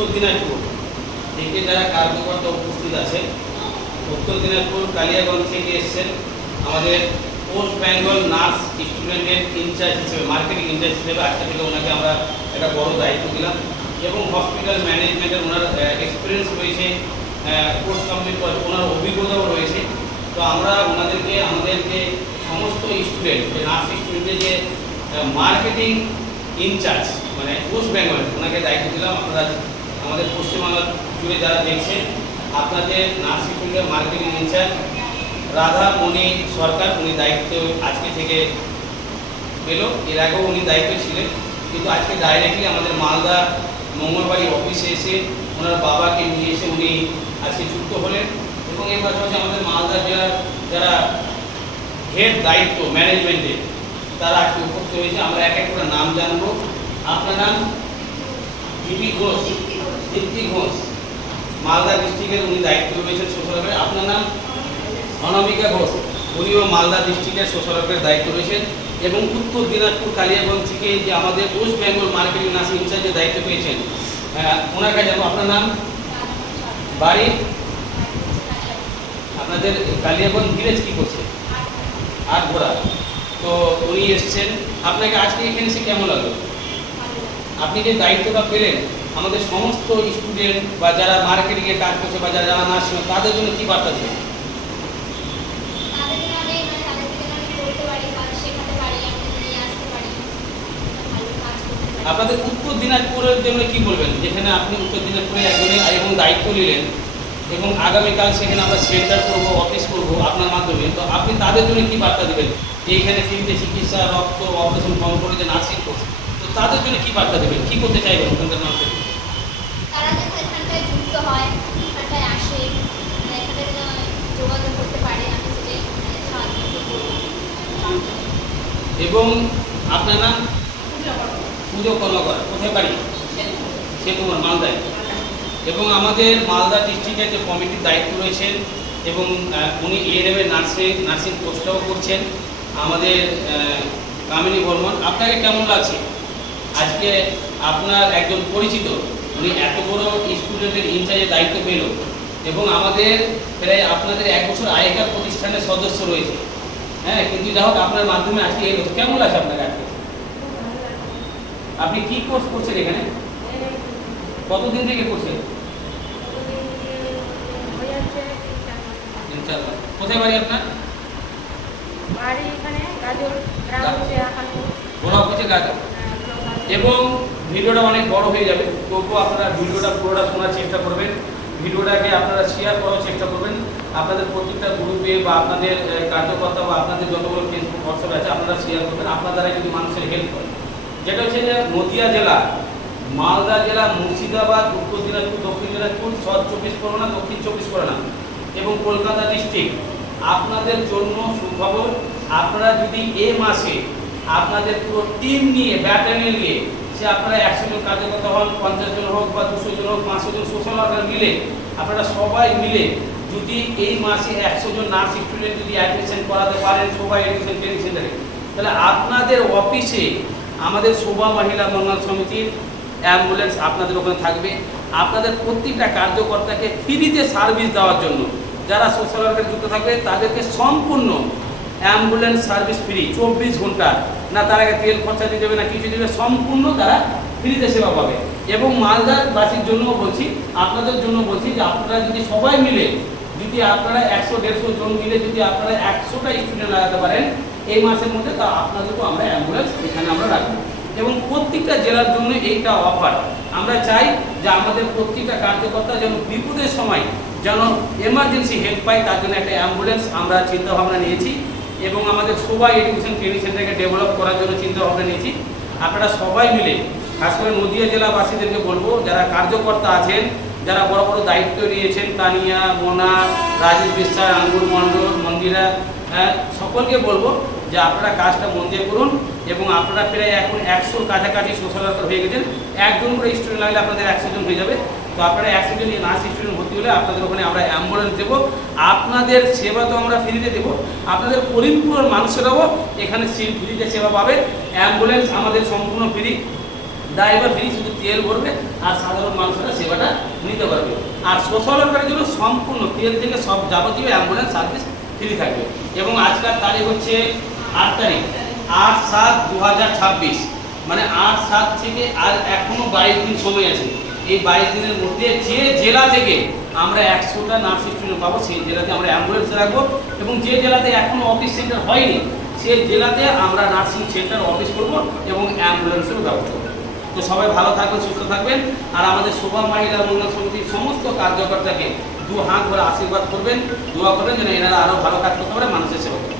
উত্তর দিনাজপুর থেকে যারা কার্যকর্তা উপস্থিত আছেন, উত্তর দিনাজপুর কালিয়াগঞ্জ থেকে এসেছেন আমাদের ওয়েস্ট বেঙ্গল নার্স স্টুডেন্টের ইনচার্জ হিসেবে, মার্কেটিং ইনচার্জ হিসেবে আজকে থেকে ওনাকে আমরা একটা বড় দায়িত্ব দিলাম এবং হসপিটাল ম্যানেজমেন্টের ওনার এক্সপিরিয়েন্স রয়েছে, কোর্স কমপ্লিট করে ওনার অভিজ্ঞতাও রয়েছে। তো আমরা ওনাদেরকে আমাদের যে সমস্ত স্টুডেন্ট, যে নার্স স্টুডেন্টের যে মার্কেটিং ইনচার্জ মানে ওয়েস্ট বেঙ্গলের, ওনাকে দায়িত্ব দিলাম। আপনারা আমাদের পশ্চিমবাংলা জুড়ে যারা দেখছেন, আপনাদের নার্স স্টুডেন্টের মার্কেটিং ইনচার্জ রাধামণি সরকার, উনি দায়িত্ব আজকে থেকে পেল। এর আগেও উনি দায়িত্বে ছিলেন, কিন্তু আজকে ডাইরেক্টলি আমাদের মালদা মঙ্গলবাড়ি অফিসে এসে ওনার বাবাকে নিয়ে এসে উনি আজকে যুক্ত হলেন। এবং এর পাশাপাশি আমাদের মালদা জেলার যারা হেড দায়িত্ব ম্যানেজমেন্টে তারা আজকে উপস্থিত হয়েছে। আমরা এক এক করে নাম জানবো। আপনার নাম? দীপি ঘোষ। দীপ্তি ঘোষ, মালদা ডিস্ট্রিক্টের উনি দায়িত্ব রয়েছেন সোশ্যাল ওয়ার্কার। আপনার নাম? অনামিকা ঘোষ, উনিও মালদা ডিস্ট্রিক্টের সোশ্যাল ওয়ার্কারের দায়িত্ব রয়েছেন। এবং উত্তর দিনাজপুর কালিয়াগঞ্জ থেকে যে আমাদের ওয়েস্ট বেঙ্গল মার্কেটিং নার্সিং ইনচার্জের দায়িত্ব পেয়েছেন, ওনার কাছে যাবো। আপনার নাম? বাড়ি? আপনাদের কালিয়াগঞ্জ ভিলেজ কী করছে? আটঘোড়া। তো উনি এসছেন। আপনাকে আজকে এখানে এসে কেমন লাগলো? আপনি যে দায়িত্বটা পেলেন, আমাদের সমস্ত স্টুডেন্ট বা যারা মার্কেটিংয়ে কাজ করছে বা যারা নার্সিং, তাদের জন্য কী বার্তা দেবেন? আপনাদের উত্তর দিনাজপুরের জন্য কি বলবেন, যেখানে আপনি উত্তর দিনাজপুরে একজনের এবং দায়িত্ব নিলেন এবং আগামীকাল সেখানে আমরা সেন্টার করব, অফিস করব আপনার মাধ্যমে, তো আপনি তাদের জন্য কি বার্তা দেবেন? যে এখানে ফ্রিতে চিকিৎসা, রক্ত, অপারেশন কম করে যে নার্সিং করছে, তো তাদের জন্য কি বার্তা দেবেন? কি করতে চাইবেন ওখানকার মানুষের? তারা যাতে এখানটায় যুক্ত হয়, এখানটায় আসে, এখানে যোগাযোগ করতে পারে, আমি সেটাই সাহায্য করব। এবং আপনার নাম? পুজো কর্মকর। কোথায় বাড়ি? সে তোমার মালদায়। এবং আমাদের মালদা ডিস্ট্রিক্টের যে কমিটির দায়িত্ব রয়েছেন এবং উনি এএনএমের নার্সিং কোর্সটাও করছেন, আমাদের কামিনী বর্মন। আপনাকে কেমন লাগছে আজকে আপনার একজন পরিচিত উনি এত বড় স্টুডেন্টের ইনচার্জের দায়িত্ব পেল এবং আমাদের প্রায় আপনাদের 1 বছর আগেকার প্রতিষ্ঠানের সদস্য রয়েছে, হ্যাঁ, কিন্তু যা হোক আপনার মাধ্যমে আজকে এলো, কেমন লাগছে আপনাকে আজকে? আপনি কি কোর্স করছেন এখানে? কতদিন থেকে করছেন? কোথায় বাড়ি আপনার? বাড়ি এখানে গাজল, গ্রাম হচ্ছে আকালপুর। বড় হচ্ছে গাজল। এবং ভিডিওটা অনেক বড় হয়ে যাবে, তবুও আপনারা ভিডিওটা পুরোটা শোনার চেষ্টা করবেন, ভিডিওটাকে আপনারা শেয়ার করার চেষ্টা করবেন আপনাদের প্রত্যেকটা গ্রুপে বা আপনাদের কার্যকর্তা বা আপনাদের যতগুলো ফেসবুক, হোয়াটসঅ্যাপ আছে আপনারা শেয়ার করবেন। আপনার দ্বারা যদি মানুষের হেল্প করে, যেটা হচ্ছে যে নদিয়া জেলা, মালদা জেলা, মুর্শিদাবাদ, উত্তর দিনাজপুর, দক্ষিণ দিনাজপুর, সাউথ 24 পরগনা, দক্ষিণ 24 পরগনা এবং কলকাতা ডিস্ট্রিক্ট, আপনাদের জন্য সুখবর। আপনারা যদি এই মাসে আপনাদের পুরো টিম নিয়ে, ব্যাটালিয়ন নিয়ে, সে আপনারা 100 জন কার্যকর্তা হন, 50 জন হোক বা 200 জন হোক, 500 জন সোশ্যাল ওয়ার্কার মিলে, আপনারা সবাই মিলে যদি এই মাসে 100 জন নার্স স্টুডেন্ট যদি অ্যাডমিশন করাতে পারেন সবাই এডুকেশন ট্রেনিং সেন্টারে, তাহলে আপনাদের অফিসে আমাদের শোভা মহিলা মঙ্গল সমিতির অ্যাম্বুলেন্স আপনাদের ওখানে থাকবে। আপনাদের প্রত্যেকটা কার্যকর্তাকে ফ্রিতে সার্ভিস দেওয়ার জন্য যারা সোশ্যাল ওয়ার্কার যুক্ত থাকবে তাদেরকে সম্পূর্ণ অ্যাম্বুলেন্স সার্ভিস ফ্রি, 24 ঘন্টা, না তার আগে তেল খরচা দিতে হবে না কিছু দেবে, সম্পূর্ণ তারা ফ্রিতে সেবা পাবে। এবং মালদাবাসীর জন্য বলছি, আপনাদের জন্য বলছি যে আপনারা যদি সবাই মিলে, যদি আপনারা 100-150 জন মিলে যদি আপনারা 100টা স্টুডেন্ট লাগাতে পারেন এই মাসের মধ্যে, তা আপনাদেরকেও আমরা অ্যাম্বুলেন্স এখানে আমরা রাখবো। এবং প্রত্যেকটা জেলার জন্য এইটা অফার। আমরা চাই যে আমাদের প্রত্যেকটা কার্যকর্তা যেন বিপদের সময় যেন এমার্জেন্সি হেল্প পায়, তার জন্য একটা অ্যাম্বুলেন্স আমরা চিন্তাভাবনা নিয়েছি এবং আমাদের সবাই এডুকেশন ট্রেনিং সেন্টারকে ডেভেলপ করার জন্য চিন্তাভাবনা নিয়েছি। আপনারা সবাই মিলে, খাস করে নদিয়া জেলাবাসীদেরকে বলবো, যারা কার্যকর্তা আছেন, যারা বড় বড় দায়িত্ব নিয়েছেন, তানিয়া, মোনা, রাজেশ বিশ্বাস, আঙ্গুর মণ্ডল, মন্দিরা, সকলকে বলবো যে আপনারা কাজটা মন দিয়ে করুন। এবং আপনারা প্রায় এখন 100 কাছাকাছি সোশ্যাল ওয়ার্কার হয়ে গেছেন, একজন করে স্টুডেন্ট লাগলে আপনাদের 100 জন হয়ে যাবে। তো আপনারা 100 জন নার্স স্টুডেন্ট ভর্তি হলে আপনাদের ওখানে আমরা অ্যাম্বুলেন্স দেবো, আপনাদের সেবা তো আমরা ফ্রিতে দেবো, আপনাদের ফরিদপুরের মানুষেরাও এখানে ফ্রিতে সেবা পাবে। অ্যাম্বুলেন্স আমাদের সম্পূর্ণ ফ্রি, ড্রাইভার ফ্রি, শুধু তেল ভরবে আর সাধারণ মানুষেরা সেবাটা নিতে পারবে। আর সোশ্যাল ওয়ার্কারের জন্য সম্পূর্ণ তেল থেকে সব যাবতীয় অ্যাম্বুলেন্স সার্ভিস ফ্রি থাকবে। এবং আজকের তারিখ হচ্ছে 8 তারিখ, 8/7/2026, মানে 8/7 থেকে আর এখনও 22 দিন সময় আছে। এই 22 দিনের মধ্যে যে জেলা থেকে আমরা 100টা নার্সিং স্টুডেন্ট পাবো সেই জেলাতে আমরা অ্যাম্বুলেন্স রাখবো, এবং যে জেলাতে এখনও অফিস সেন্টার হয়নি সেই জেলাতে আমরা নার্সিং সেন্টার অফিস করবো এবং অ্যাম্বুলেন্সেরও ব্যবস্থা করবো। তো সবাই ভালো থাকবেন, সুস্থ থাকবেন। আর আমাদের শোভা মহিলা মঙ্গল সমিতির সমস্ত কার্যকর্তাকে 2 হাত ভরে আশীর্বাদ করবেন, দোয়া করবেন যেন এনারা আরও ভালো কাজ করতে পারে, মানুষের সেবা করতে পারে।